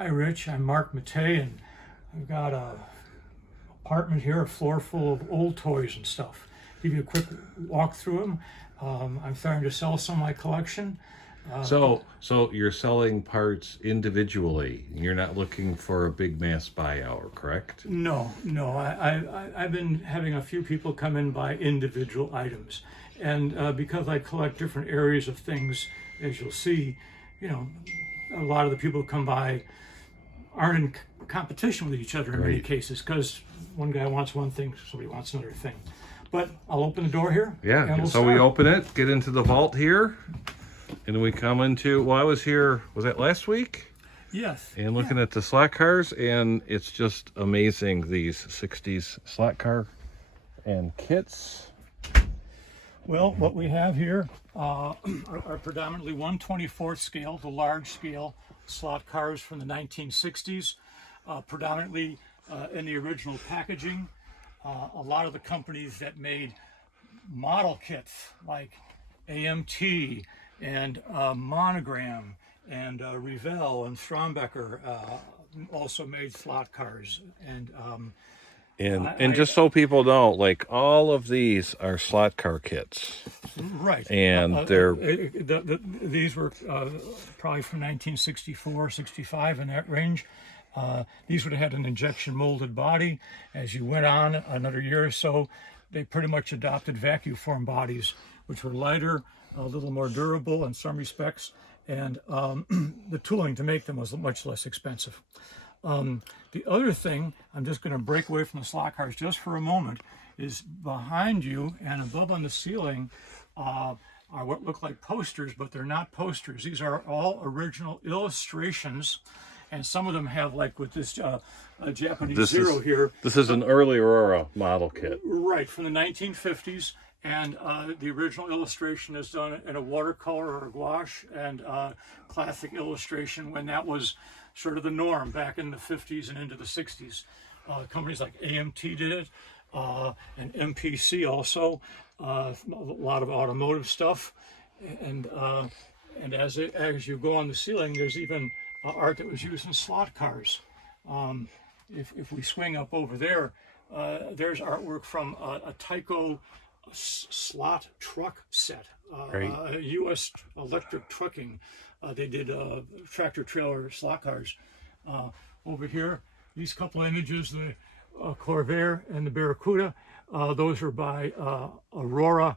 Hi, Rich. I'm Mark Mattei, and I've got a apartment here, a floor full of old toys and stuff. Give you a quick walk through them. I'm starting to sell some of my collection. So you're selling parts individually. You're not looking for a big mass buyout, correct? No, no. I've been having a few people come in buy individual items, and because I collect different areas of things, as you'll see, you know, a lot of the people who come by aren't in competition with each other in many Right. cases, because one guy wants one thing, somebody wants another thing. But I'll open the door here. Yeah. and we'll So we start. open it, get into the vault here, and we come into. Well, I was here. Was that last week? Yes. And looking at the slot cars, and it's just amazing. These '60s slot car and kits. Well, what we have here are predominantly 1/24th scale, the large scale slot cars from the 1960s, predominantly in the original packaging. A lot of the companies that made model kits like AMT and Monogram and Revell and Strombecker also made slot cars. And just so people know, like all of these are slot car kits. Right. And they're these were probably from 1964, 65 in that range. These would have had an injection molded body. As you went on another year or so, they pretty much adopted vacuum form bodies, which were lighter, a little more durable in some respects, and the tooling to make them was much less expensive. The other thing, I'm just going to break away from the slot cars just for a moment, is behind you and above on the ceiling are what look like posters, but they're not posters. These are all original illustrations, and some of them have, like with this Japanese zero here. This is an early Aurora model kit. Right, from the 1950s, and the original illustration is done in a watercolor or a gouache, and classic illustration when that was sort of the norm back in the 50s and into the 60s. Companies like AMT did it, and MPC also, a lot of automotive stuff, and as you go on the ceiling, there's even art that was used in slot cars. If we swing up over there, there's artwork from a Tyco slot truck set, U.S. Electric Trucking. They did tractor trailer slot cars. Over here, these couple images, the Corvair and the Barracuda, those are by Aurora,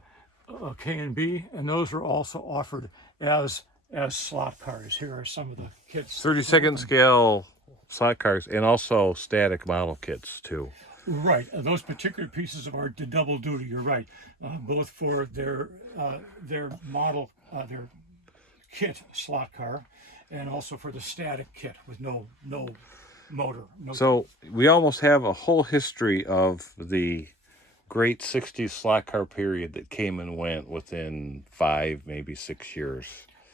K&B, and those are also offered as slot cars. Here are some of the kits. 32nd scale slot cars and also static model kits too. Right, those particular pieces of art did double duty. You're right, both for their model, their kit slot car, and also for the static kit with no motor. So we almost have a whole history of the great '60s slot car period that came and went within 5, maybe 6 years.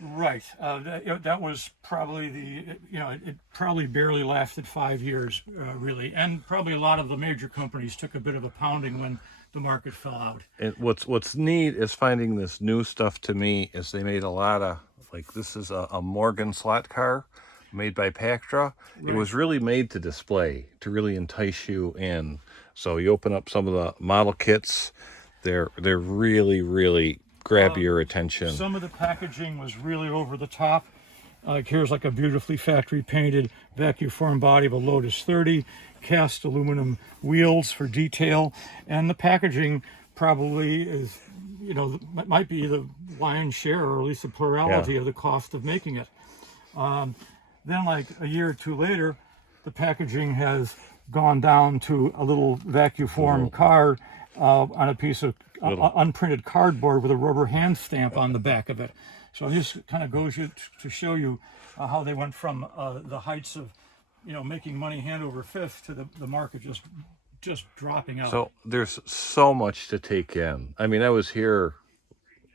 Right, that was probably it probably barely lasted 5 years, really, and probably a lot of the major companies took a bit of a pounding when the market fell out. And what's neat is finding this new stuff to me is they made a lot of, like this is a Morgan slot car made by Pactra. Right. It was really made to display, to really entice you in. So you open up some of the model kits, they're really, really grab your attention. Some of the packaging was really over the top. Here's like a beautifully factory painted vacuum form body of a Lotus 30, cast aluminum wheels for detail, and the packaging probably is, might be the lion's share, or at least the plurality of the cost of making it. Then like a year or two later, the packaging has gone down to a little vacuum form car on a piece of unprinted cardboard with a rubber hand stamp on the back of it. So this kind of goes to show you how they went from the heights of, making money hand over fist to the market just dropping out. So there's so much to take in. I mean, I was here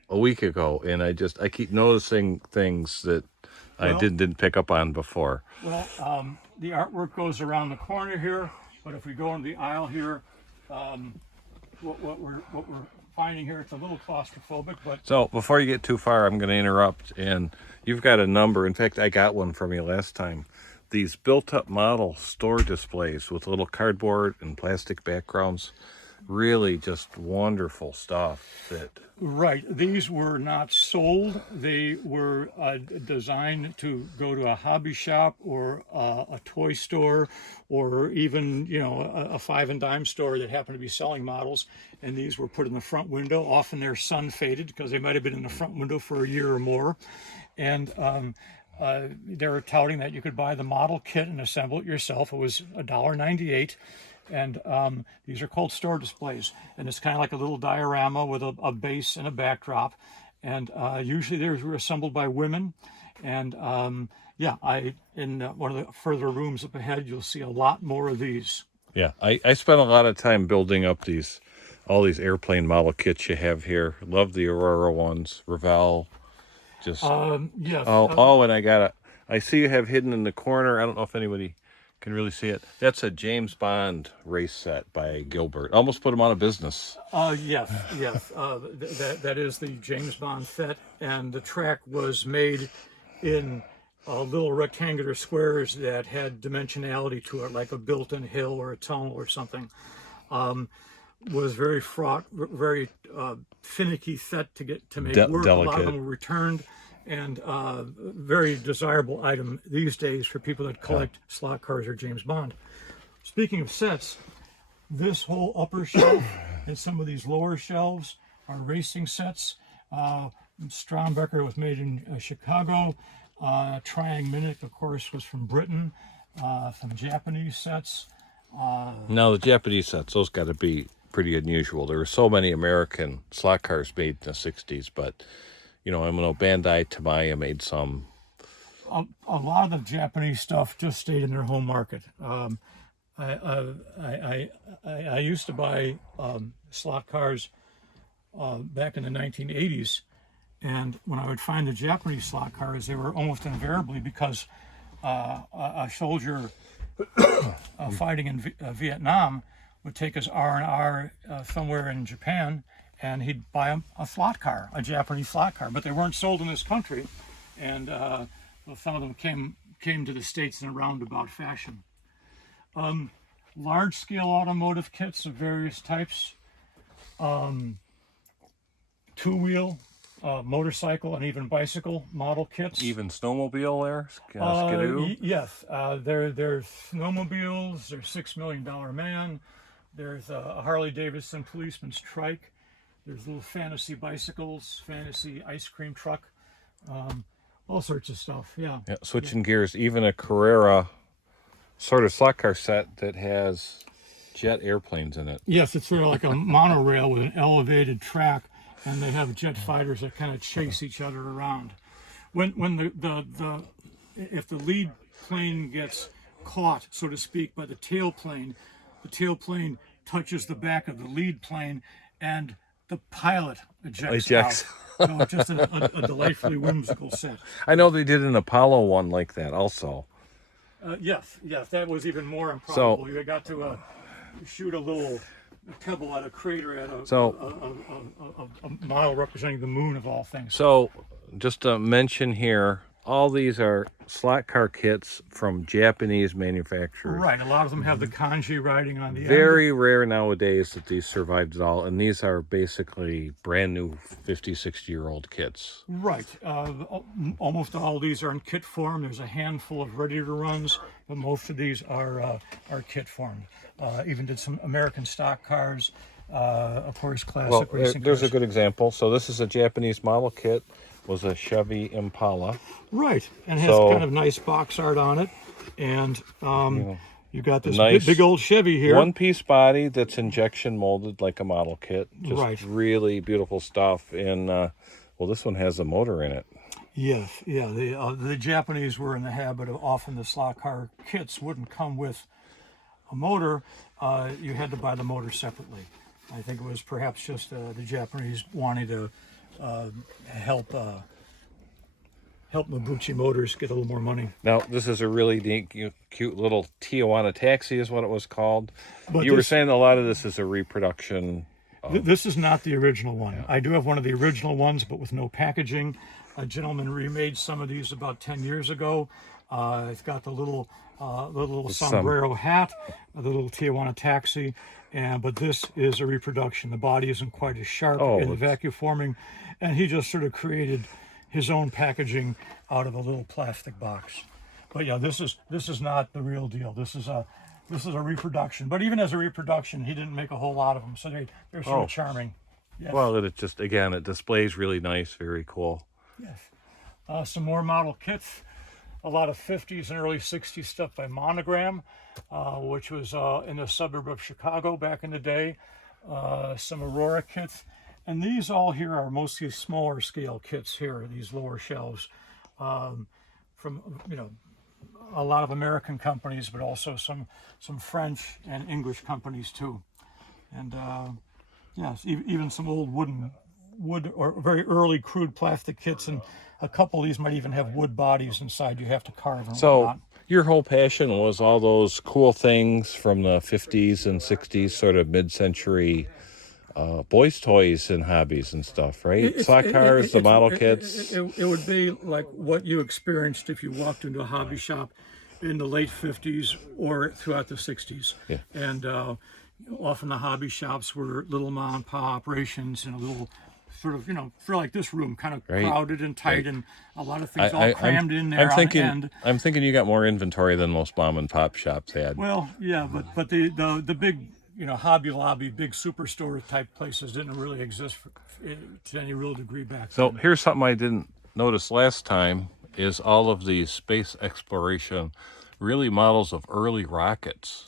a week ago, and I keep noticing things that I didn't pick up on before. Well, the artwork goes around the corner here, but if we go in the aisle here, what we're finding here, it's a little claustrophobic, but... So before you get too far, I'm going to interrupt, and you've got a number. In fact, I got one from you last time. these built-up model store displays with little cardboard and plastic backgrounds. Really just wonderful stuff. Right. These were not sold. They were designed to go to a hobby shop or a toy store, or even, a five and dime store that happened to be selling models. And these were put in the front window. Often they're sun faded because they might have been in the front window for a year or more. And they were touting that you could buy the model kit and assemble it yourself. It was $1.98. And these are called store displays, and it's kind of like a little diorama with a base and a backdrop, and usually they were assembled by women. And in one of the further rooms up ahead, you'll see a lot more of these. Yeah, I spent a lot of time building up all these airplane model kits you have here. Love the Aurora ones, Revell. Just yes. And I see you have hidden in the corner. I don't know if anybody can really see it. That's a James Bond race set by Gilbert. Almost put him out of business. Yes. That is the James Bond set, and the track was made in little rectangular squares that had dimensionality to it, like a built-in hill or a tunnel or something. Was very fraught, very finicky set to make work. Delicate. A lot of them were returned. And very desirable item these days for people that collect slot cars or James Bond. Speaking of sets, this whole upper shelf and some of these lower shelves are racing sets. Strombecker was made in Chicago. Triang Minute, of course, was from Britain. Some Japanese sets. Now the Japanese sets, those got to be pretty unusual. There were so many American slot cars made in the 60s, but I know Bandai Tamiya made some. A lot of the Japanese stuff just stayed in their home market. I used to buy slot cars back in the 1980s, and when I would find the Japanese slot cars, they were almost invariably because a soldier fighting in Vietnam would take his R&R somewhere in Japan, and he'd buy a slot car, a Japanese slot car, but they weren't sold in this country, and some of them came to the States in a roundabout fashion. Large-scale automotive kits of various types, two-wheel, motorcycle, and even bicycle model kits. Even snowmobile there, Skidoo? Yes, there's snowmobiles, there's $6 Million Man, there's a Harley-Davidson policeman's trike. There's little fantasy bicycles, fantasy ice cream truck, all sorts of stuff. Yeah. Switching gears, even a Carrera sort of slot car set that has jet airplanes in it. Yes, it's sort of like a monorail with an elevated track, and they have jet fighters that kind of chase each other around. When if the lead plane gets caught, so to speak, by the tail plane touches the back of the lead plane, and the pilot ejects out. Just a delightfully whimsical set. I know they did an Apollo one like that also. Yes, that was even more improbable. You got to shoot a little pebble at a crater at a model representing the moon of all things. So, just to mention here, all these are slot car kits from Japanese manufacturers. Right, a lot of them have the kanji writing on the end. Very rare nowadays that these survived at all, and these are basically brand new 50, 60-year-old kits. Right, almost all of these are in kit form. There's a handful of ready-to-runs, but most of these are kit form. Even did some American stock cars, of course, classic racing there's cars. a good example. So this is a Japanese model kit. Was a Chevy Impala. Right, and has kind of nice box art on it, and you got this nice big old Chevy here. One-piece body that's injection molded like a model kit. Just really beautiful stuff. And this one has a motor in it. Yes, the Japanese were in the habit of often the slot car kits wouldn't come with a motor. You had to buy the motor separately. I think it was perhaps just the Japanese wanting to help Mabuchi Motors get a little more money. Now, this is a really neat, cute little Tijuana taxi is what it was called. But you were saying a lot of this is a reproduction. This is not the original one. Yeah. I do have one of the original ones, but with no packaging. A gentleman remade some of these about 10 years ago. It's got the little sombrero hat, the little Tijuana taxi, but this is a reproduction. The body isn't quite as sharp in the vacuum forming, and he just sort of created his own packaging out of a little plastic box. But yeah, this is not the real deal. This is a reproduction. But even as a reproduction, he didn't make a whole lot of them, so they're sort of charming. Yes. Well, it just, again, it displays really nice, very cool. Yes. Some more model kits. A lot of 50s and early 60s stuff by Monogram, which was in the suburb of Chicago back in the day. Some Aurora kits. And these all here are mostly smaller scale kits here, these lower shelves. From, a lot of American companies, but also some French and English companies too. And yes, even some old wood or very early crude plastic kits, and a couple of these might even have wood bodies inside. You have to carve them. So your whole passion was all those cool things from the 50s and 60s, sort of mid-century boys' toys and hobbies and stuff, right? Slot cars, the model kits. It would be like what you experienced if you walked into a hobby shop in the late 50s or throughout the 60s. Yeah. And often the hobby shops were little mom and pop operations and a little sort of, for like this room, kind of crowded and tight, and a lot of things all crammed in there on the end. I'm thinking you got more inventory than most mom and pop shops had. Well, yeah, but the big, Hobby Lobby, big superstore type places didn't really exist to any real degree back then. So here's something I didn't notice last time, is all of the space exploration, really models of early rockets.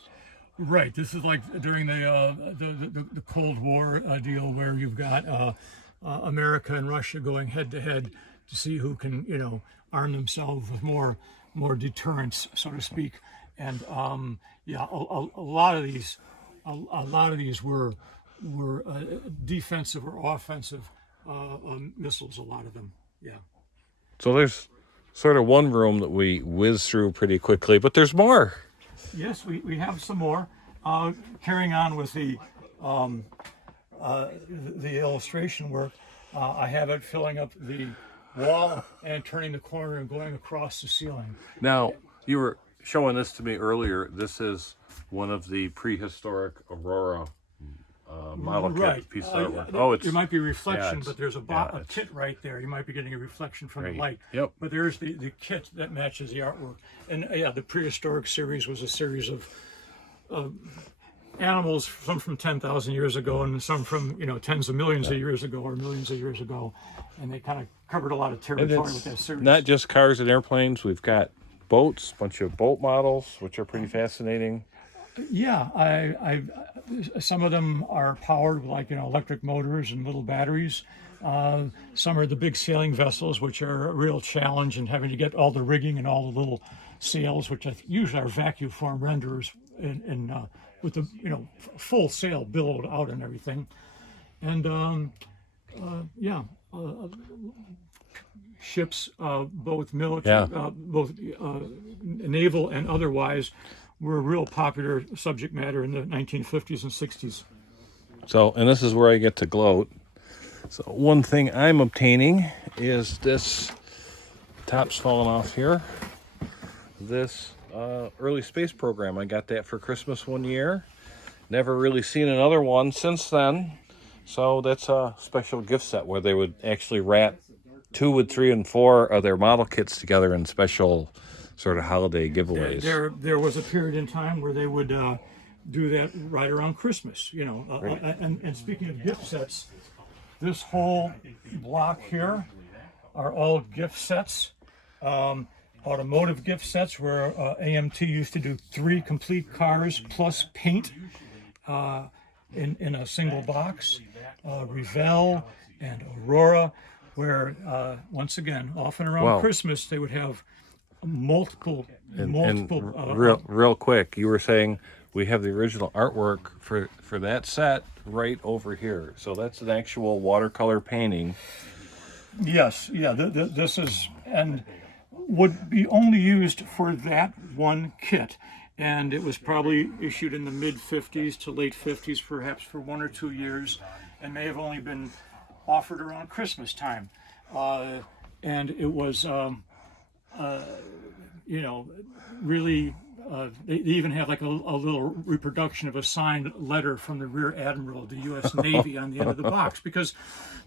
Right. This is like during the Cold War deal, where you've got America and Russia going head to head to see who can, arm themselves with more deterrence, so to speak. And a lot of these were defensive or offensive missiles. A lot of them. Yeah. So there's sort of one room that we whiz through pretty quickly, but there's more. Yes, we have some more. Carrying on with the illustration work, I have it filling up the wall and turning the corner and going across the ceiling. Now, you were showing this to me earlier. This is one of the prehistoric Aurora model kit piece of artwork. There might be reflection, but there's a kit right there. You might be getting a reflection from the light. Yep. But there's the kit that matches the artwork. And the Prehistoric series was a series of animals, some from 10,000 years ago and some from tens of millions of years ago or millions of years ago, and they kind of covered a lot of territory with that series. Not just cars and airplanes. We've got boats, a bunch of boat models, which are pretty fascinating. Yeah, I some of them are powered with electric motors and little batteries. Some are the big sailing vessels, which are a real challenge, and having to get all the rigging and all the little sails, which usually are vacuum form renderers, and with the full sail billowed out and everything. And ships, both military, both naval and otherwise, were a real popular subject matter in the 1950s and 60s. So, and this is where I get to gloat. So one thing I'm obtaining is this, top's falling off here, this early space program. I got that for Christmas one year. Never really seen another one since then. So that's a special gift set where they would actually wrap 2, 3, and 4 of their model kits together in special sort of holiday giveaways. There was a period in time where they would do that right around Christmas, and speaking of gift sets, this whole block here are all gift sets, automotive gift sets, where AMT used to do 3 complete cars plus paint in a single box. Revell and Aurora, where once again, often around Christmas, they would have multiple. Real quick, you were saying we have the original artwork for that set right over here. So that's an actual watercolor painting. Yes, yeah. This is, and would be only used for that one kit, and it was probably issued in the mid 50s to late 50s, perhaps for 1 or 2 years, and may have only been offered around Christmas time. And it was you know, really. They even have like a little reproduction of a signed letter from the Rear Admiral of the U.S. Navy on the end of the box, because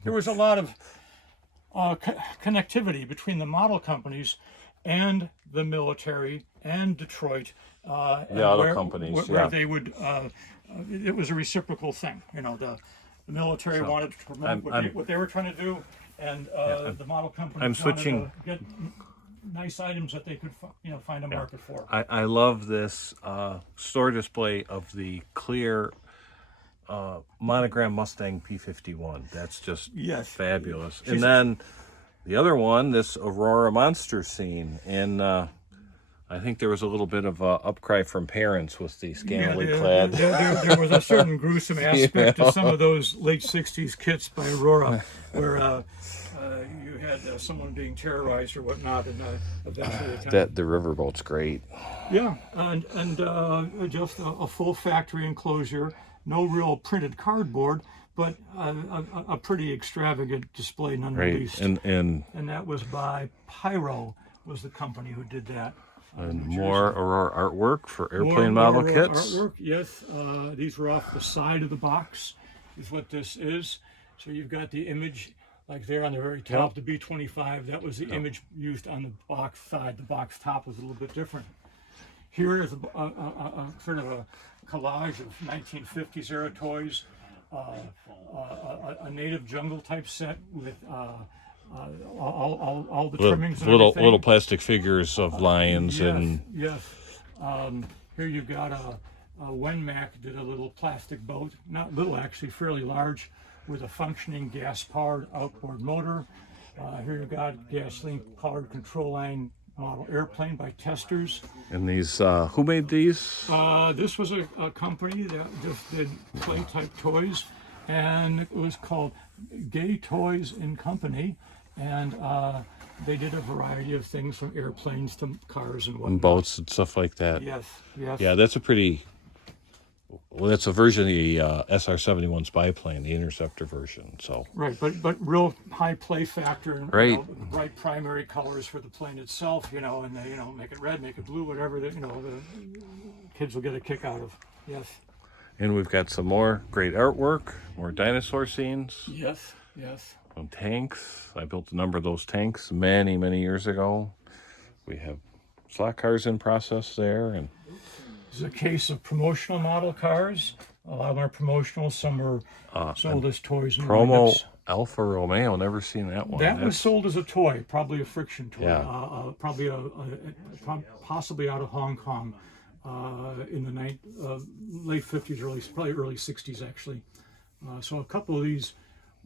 there was a lot of connectivity between the model companies and the military and Detroit. The auto companies, where yeah. they would. It was a reciprocal thing. You know, the military wanted to promote what they were trying to do, and the model companies wanted to get nice items that they could find a market for. I love this store display of the clear Monogram Mustang P51. That's just fabulous. And then the other one, this Aurora monster scene, and I think there was a little bit of upcry from parents with the scantily clad. There was a certain gruesome aspect to some of those late '60s kits by Aurora, where you had someone being terrorized or whatnot, and eventually the riverboat's great. Yeah, and just a full factory enclosure, no real printed cardboard, but a pretty extravagant display nonetheless. And that was by Pyro, was the company who did that. And more Aurora artwork for airplane model kits. Artwork, yes. These were off the side of the box, is what this is. So you've got the image, like there on the very top, the B-25. That was the image used on the box side. The box top was a little bit different. Here is a sort of a collage of 1950s era toys, a native jungle type set with all the trimmings and little plastic figures of lions and here you've got a Wenmac did a little plastic boat, not little actually, fairly large, with a functioning gas-powered outboard motor. Here you've got gasoline-powered control line model airplane by Testers. And these, who made these? This was a company that just did play-type toys, and it was called Gay Toys and Company. And they did a variety of things from airplanes to cars and whatnot. And boats and stuff like that. Yes. Yeah, that's a pretty... Well, that's a version of the SR-71 spy plane, the interceptor version. So right, but real high play factor and bright primary colors for the plane itself, and they, make it red, make it blue, whatever the kids will get a kick out of. Yes. And we've got some more great artwork, more dinosaur scenes. Yes. Some tanks. I built a number of those tanks many, many years ago. We have slot cars in process there, and this is a case of promotional model cars. A lot of them are promotional. Some are sold as toys and Promo wind-ups. Alfa Romeo. Never seen that one. That was sold as a toy, probably a friction toy. Probably possibly out of Hong Kong in the late 50s, probably early 60s actually. So a couple of these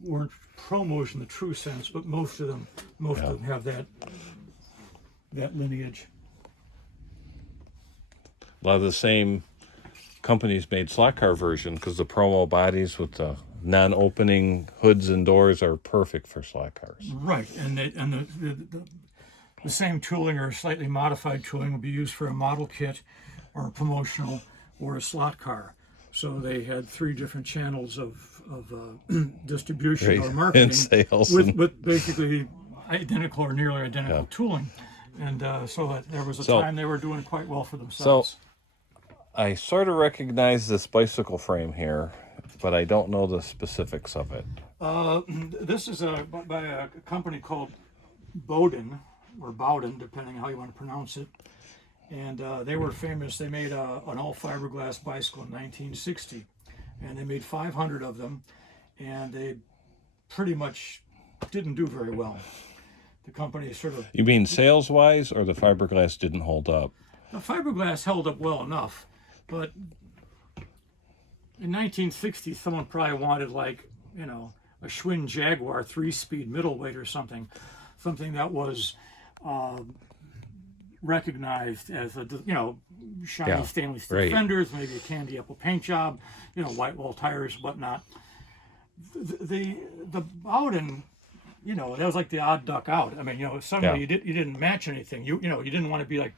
weren't promos in the true sense, but most of them have that lineage. A lot of the same companies made slot car version because the promo bodies with the non-opening hoods and doors are perfect for slot cars. Right, and the same tooling or slightly modified tooling will be used for a model kit or a promotional or a slot car. So they had 3 different channels of distribution or marketing and sales with basically identical or nearly identical tooling. And so that there was a time they were doing quite well for themselves. So I sort of recognize this bicycle frame here, but I don't know the specifics of it. This is by a company called Bowden, or Bowden, depending how you want to pronounce it. And they were famous. They made an all fiberglass bicycle in 1960, and they made 500 of them, and they pretty much didn't do very well. The company sort of... You mean sales-wise, or the fiberglass didn't hold up? The fiberglass held up well enough, but in 1960, someone probably wanted a Schwinn Jaguar 3-speed middleweight or something that was recognized as a shiny stainless steel fenders, maybe a candy apple paint job, white wall tires, whatnot. The Bowden, that was like the odd duck out. I mean, suddenly you didn't match anything. You didn't want to be like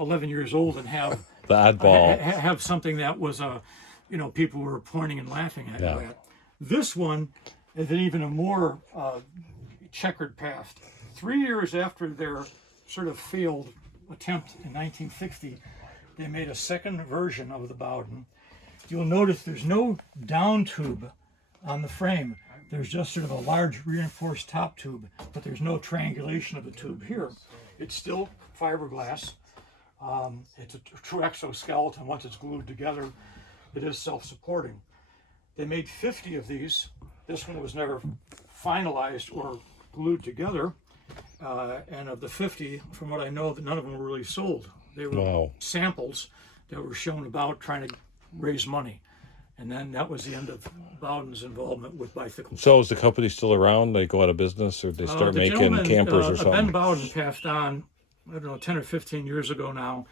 11 years old and have the oddball, have something that was people were pointing and laughing at you at. This one is even a more checkered past. 3 years after their sort of failed attempt in 1960, they made a second version of the Bowden. You'll notice there's no down tube on the frame. There's just sort of a large reinforced top tube, but there's no triangulation of the tube here. It's still fiberglass. It's a true exoskeleton. Once it's glued together, it is self-supporting. They made 50 of these. This one was never finalized or glued together. And of the 50, from what I know, that none of them were really sold. They were samples that were shown about trying to raise money. And then that was the end of Bowden's involvement with bicycles. So is the company still around? They go out of business, or they start making campers or something? Ben Bowden passed on, I don't know, 10 or 15 years ago now.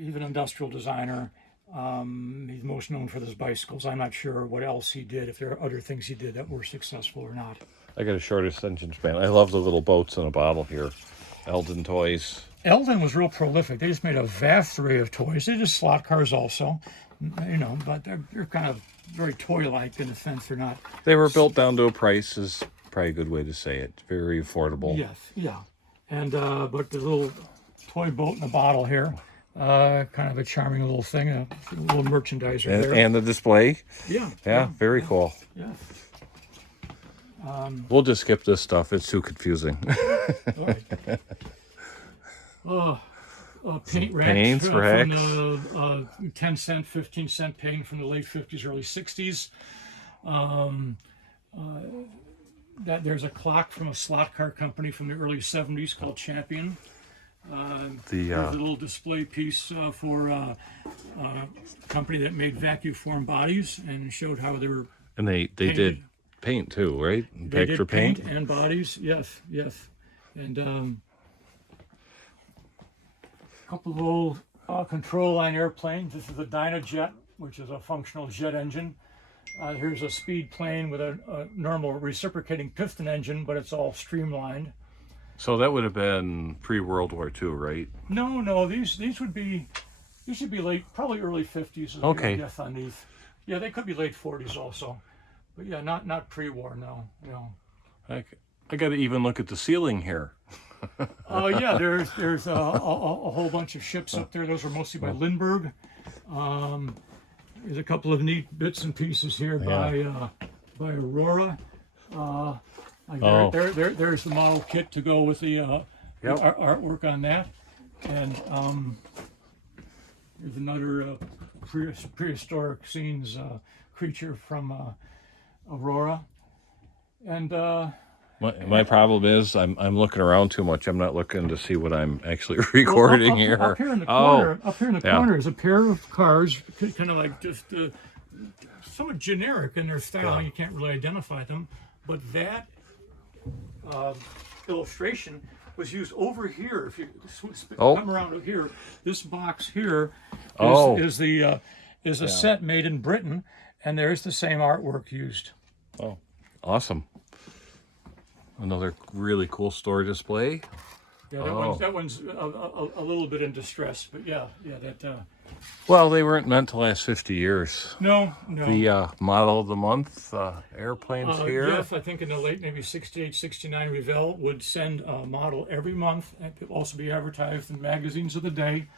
Even industrial designer. He's most known for those bicycles. I'm not sure what else he did, if there are other things he did that were successful or not. I got a short extension span. I love the little boats in a bottle here. Eldon Toys. Eldon was real prolific. They just made a vast array of toys. They did slot cars also, you know, but they're kind of very toy-like in the sense they're not. They were built down to a price, is probably a good way to say it. Very affordable. Yes, yeah. And but the little toy boat in a bottle here, kind of a charming little thing, a little merchandiser there. And the display. Yeah. Very cool. Yeah. We'll just skip this stuff. It's too confusing. All right. Paint racks Paints, from the 10-cent, 15-cent paint from the late 50s, early 60s. There's a clock from a slot car company from the early 70s called Champion. There's a little display piece for a company that made vacuum form bodies and showed how they were. And they did paint too, right? They did paint and bodies, yes. And a couple of old control line airplanes. This is a Dynajet, which is a functional jet engine. Here's a speed plane with a normal reciprocating piston engine, but it's all streamlined. So that would have been pre-World War II, right? No, these should be late, probably early 50s. Okay. Guess on these. Yeah, they could be late 40s also. But yeah, not pre-war, no. I got to even look at the ceiling here. Yeah, there's a whole bunch of ships up there. Those were mostly by Lindbergh. There's a couple of neat bits and pieces here by Aurora. There's the model kit to go with the artwork on that. And there's another prehistoric scenes creature from Aurora. And my problem is I'm looking around too much. I'm not looking to see what I'm actually recording here. Up here in the corner, corner is a pair of cars, kind of like just somewhat generic in their style. You can't really identify them, but that illustration was used over here. If you come around over here, this box here is a set made in Britain, and there's the same artwork used. Oh, awesome. Another really cool store display. Yeah, that one's a little bit in distress, but yeah, that. Well, they weren't meant to last 50 years. No. The model of the month, airplanes here. Yes, I think in the late maybe 68, 69, Revell would send a model every month, and it could also be advertised in magazines of the day.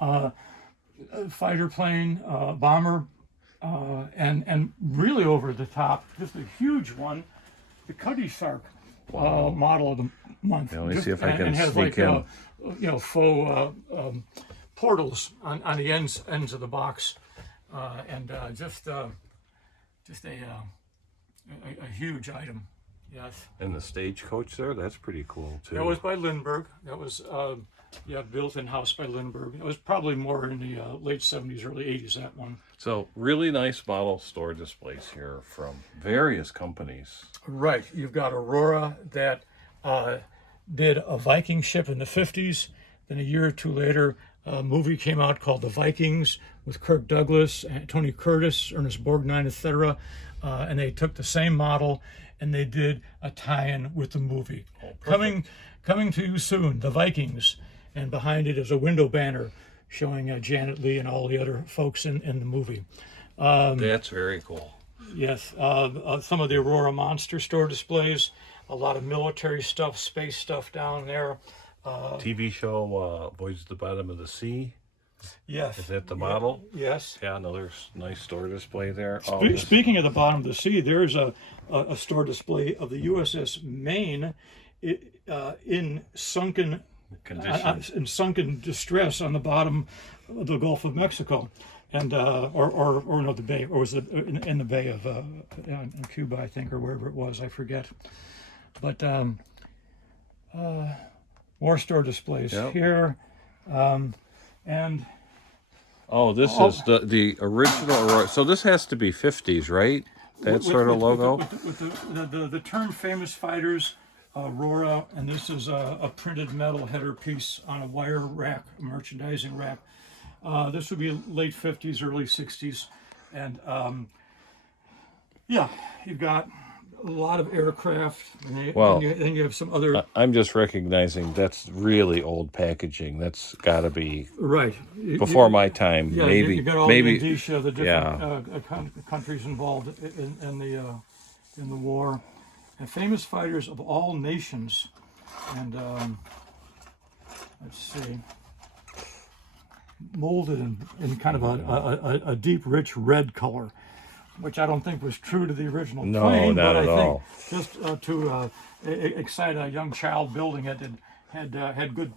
A fighter plane, bomber, and really over the top, just a huge one, the Cuddy Sark. Model of the month. Yeah, let me see if I can and has sneak like in. Faux portals on the ends of the box, and just a huge item. Yes. And the stagecoach there, that's pretty cool too. That was by Lindbergh. That was built in house by Lindbergh. It was probably more in the late 70s, early 80s. That one. So really nice model store displays here from various companies. Right. You've got Aurora that did a Viking ship in the 50s. Then a year or two later, a movie came out called The Vikings with Kirk Douglas, Tony Curtis, Ernest Borgnine, etc. And they took the same model and they did a tie-in with the movie. Coming to you soon, The Vikings. And behind it is a window banner showing Janet Leigh and all the other folks in the movie. That's very cool. Yes, some of the Aurora Monster store displays, a lot of military stuff, space stuff down there. TV show, Voyage to the Bottom of the Sea. Yes. Is that the model? Yes. Yeah, another nice store display there. Oh, this Speaking of the bottom of the sea, there's a store display of the USS Maine in sunken condition. in sunken distress on the bottom of the Gulf of Mexico, and or no, the bay, or was it in the bay of in Cuba, I think, or wherever it was, I forget. But more store displays here, and oh, this is the original Aurora. So this has to be 50s, right? That sort of logo. With the term famous fighters, Aurora, and this is a printed metal header piece on a wire rack, a merchandising rack. This would be late 50s, early 60s, and yeah, you've got a lot of aircraft, and then you have some other. I'm just recognizing that's really old packaging. That's got to be Right before my time. Yeah, maybe you got all maybe the indicia of the different countries involved in the war, and famous fighters of all nations, and let's see, molded in kind of a deep, rich red color, which I don't think was true to the original plane, not but at I all. think just to excite a young child building it, had good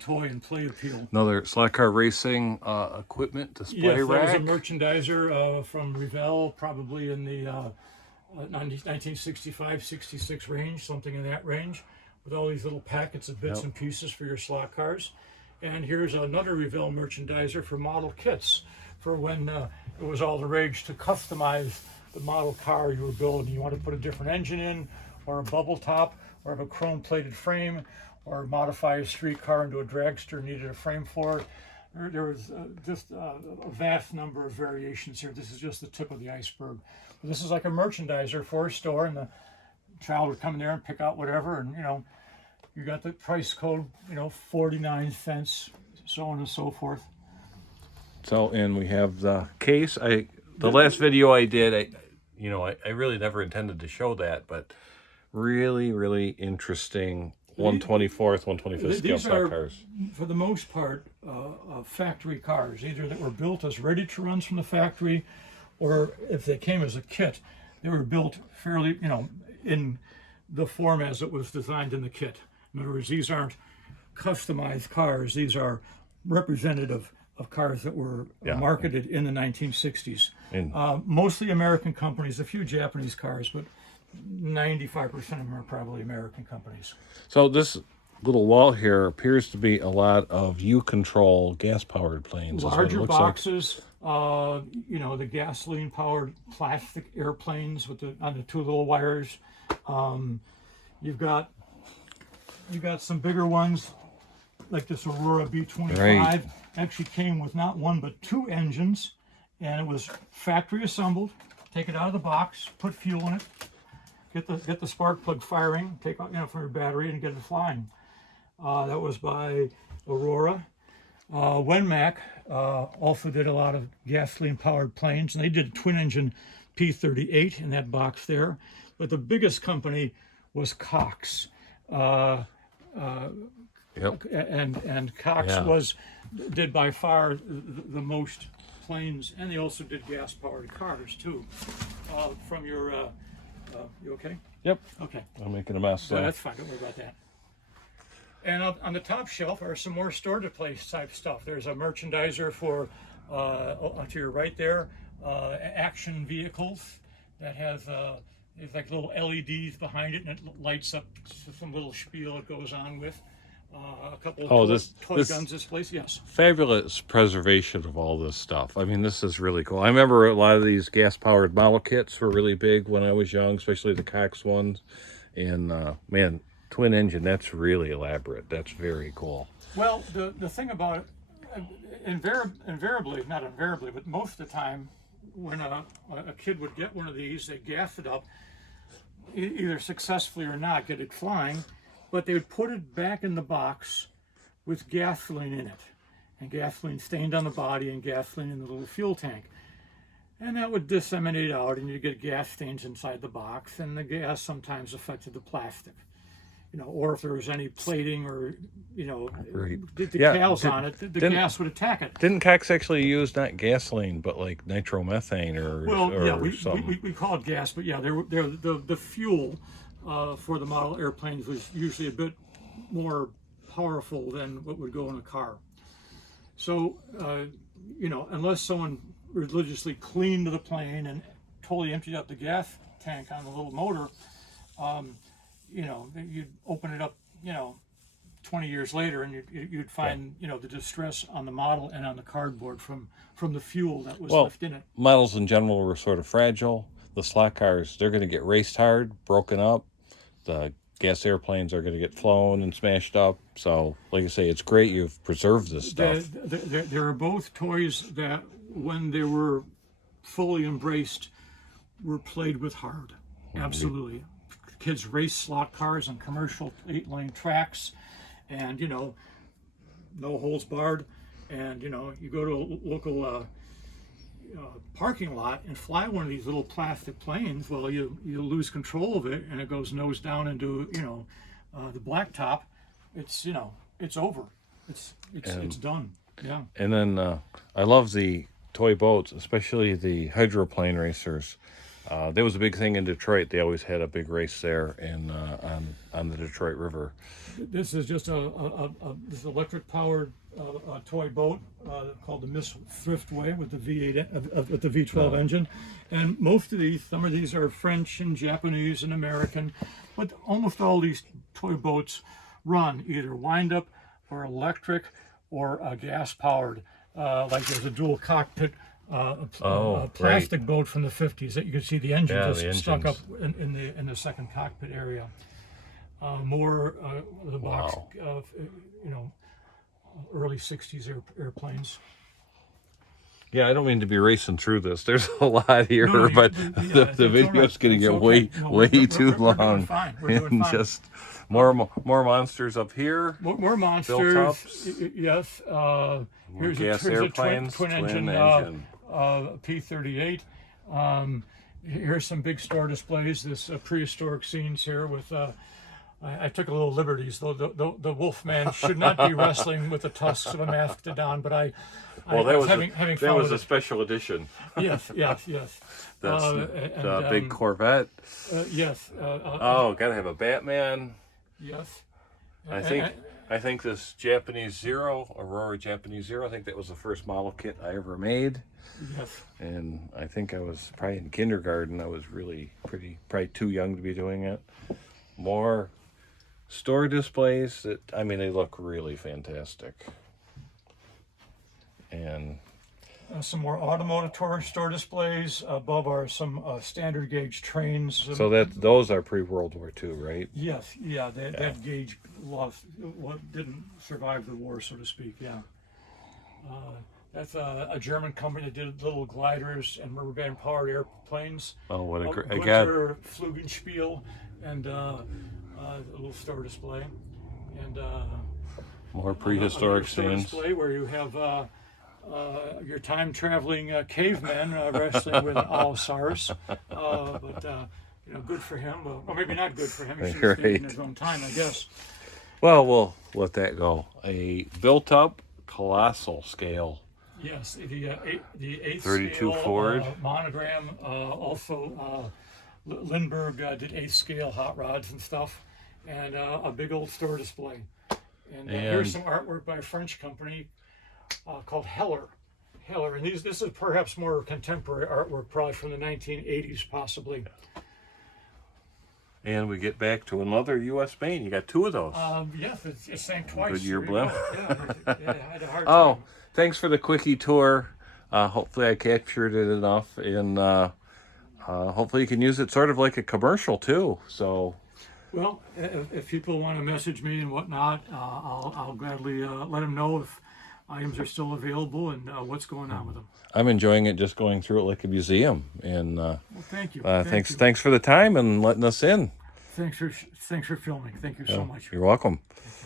toy and play appeal. Another slot car racing equipment display Yes, rack. that was a merchandiser from Revell, probably in the 1965, 66 range, something in that range, with all these little packets of bits and pieces for your slot cars. And here's another Revell merchandiser for model kits, for when it was all the rage to customize the model car you were building. You want to put a different engine in, or a bubble top, or have a chrome plated frame, or modify a street car into a dragster, needed a frame for it. There was just a vast number of variations here. This is just the tip of the iceberg. But this is like a merchandiser for a store, and the child would come in there and pick out whatever, and you got the price code, 49 cents, so on and so forth. So, and we have the case. The last video I did, I really never intended to show that, but really, really interesting 1/24th, 1/25th scale stock cars. For the most part, factory cars, either that were built as ready-to-runs from the factory, or if they came as a kit, they were built fairly, in the form as it was designed in the kit. In other words, these aren't customized cars. These are representative of cars that were marketed in the 1960s. Mostly American companies, a few Japanese cars, but 95% of them are probably American companies. So this little wall here appears to be a lot of U-control gas-powered planes. Larger boxes, the gasoline-powered plastic airplanes with on the two little wires. You've got some bigger ones, like this Aurora B-25. Right. Actually came with not one but two engines, and it was factory assembled. Take it out of the box, put fuel in it, get the spark plug firing, take out from your battery, and get it flying. That was by Aurora. Wenmac also did a lot of gasoline-powered planes, and they did a twin-engine P-38 in that box there. But the biggest company was Cox. And Cox did by far the most planes, and they also did gas-powered cars too. From your, you okay? Yep. Okay. I'm making a mess. So that's fine. Don't worry about that. And on the top shelf are some more store-to-place type stuff. There's a merchandiser for to your right there, action vehicles that has there's like little LEDs behind it, and it lights up some little spiel it goes on with. A couple of toy guns displays, yes. Fabulous preservation of all this stuff. I mean, this is really cool. I remember a lot of these gas-powered model kits were really big when I was young, especially the Cox ones. And man, twin engine, that's really elaborate. That's very cool. Well, the thing about it, invariably, not invariably, but most of the time, when a kid would get one of these, they gas it up, either successfully or not, get it flying. But they would put it back in the box with gasoline in it, and gasoline stained on the body and gasoline in the little fuel tank. And that would disseminate out, and you get gas stains inside the box, and the gas sometimes affected the plastic. or if there was any plating or Right. the Yeah, decals on it, the gas would attack it. Didn't Cox actually use not gasoline, but like nitromethane or something? We call it gas, but yeah, the fuel for the model airplanes was usually a bit more powerful than what would go in a car. So, unless someone religiously cleaned the plane and totally emptied out the gas tank on the little motor, you'd open it up, 20 years later, and you'd find, the distress on the model and on the cardboard from the fuel that was left in it. Models in general were sort of fragile. The slot cars, they're going to get raced hard, broken up. The gas airplanes are going to get flown and smashed up. So, like I say, it's great you've preserved this stuff. There are both toys that, when they were fully embraced, were played with hard. Absolutely. Kids race slot cars on commercial 8-lane tracks, and no holds barred. And you go to a local parking lot and fly one of these little plastic planes. Well, you lose control of it, and it goes nose down into the blacktop. It's it's over. It's done. Yeah. And then I love the toy boats, especially the hydroplane racers. There was a big thing in Detroit. They always had a big race there on the Detroit River. This is just this electric powered toy boat called the Miss Thriftway with the V8 with the V12 engine, and some of these are French and Japanese and American, but almost all these toy boats run either wind up or electric or gas powered. Like there's a dual cockpit. A plastic boat from the 50s that you can see the engine stuck up in the second cockpit area. The box, early 60s airplanes. Yeah, I don't mean to be racing through this. There's a lot here, but the video's going to get way too long. We're doing fine. Just more monsters up here. More monsters. Built-ups. Yes. Here's gas airplanes, twin engine. P-38. Here's some big store displays. This prehistoric scenes here with. I took a little liberties. The Wolfman should not be wrestling with the tusks of a masked-don, but I was having fun. That was with a special edition. Yes. That's the big Corvette. Yes. Gotta have a Batman. Yes. I think this Japanese Zero, Aurora Japanese Zero, I think that was the first model kit I ever made. Yes. And I think I was probably in kindergarten. I was really probably too young to be doing it. More store displays they look really fantastic. And some more automotive store displays. Above are some standard gauge trains. So those are pre-World War II, right? Yes, yeah. That gauge didn't survive the war, so to speak. Yeah. That's a German company that did little gliders and rubber band powered airplanes. Oh, what a great! Flugenspiel and a little store display, and more prehistoric scenes. Display where you have your time traveling cavemen wrestling with Allosaurus, but good for him. Well, maybe not good for him. He should have stayed in his own time, I guess. Well, we'll let that go. A built-up colossal scale. Yes, the 8th 32 scale Ford Monogram. Also, Lindbergh did 8th scale hot rods and stuff, and a big old store display. And here's some artwork by a French company called Heller, and this is perhaps more contemporary artwork, probably from the 1980s, possibly. And we get back to another U.S. Maine. You got two of those. Yes, it sank twice. Goodyear blimp. Yeah, I had a hard time. Thanks for the quickie tour. Hopefully I captured it enough, and hopefully you can use it sort of like a commercial too. So, well, if people want to message me and whatnot, I'll gladly let them know if items are still available and what's going on with them. I'm enjoying it, just going through it like a museum. And well, thank you. Thanks for the time and letting us in. Thanks for filming. Thank you so much. You're welcome. Thank you.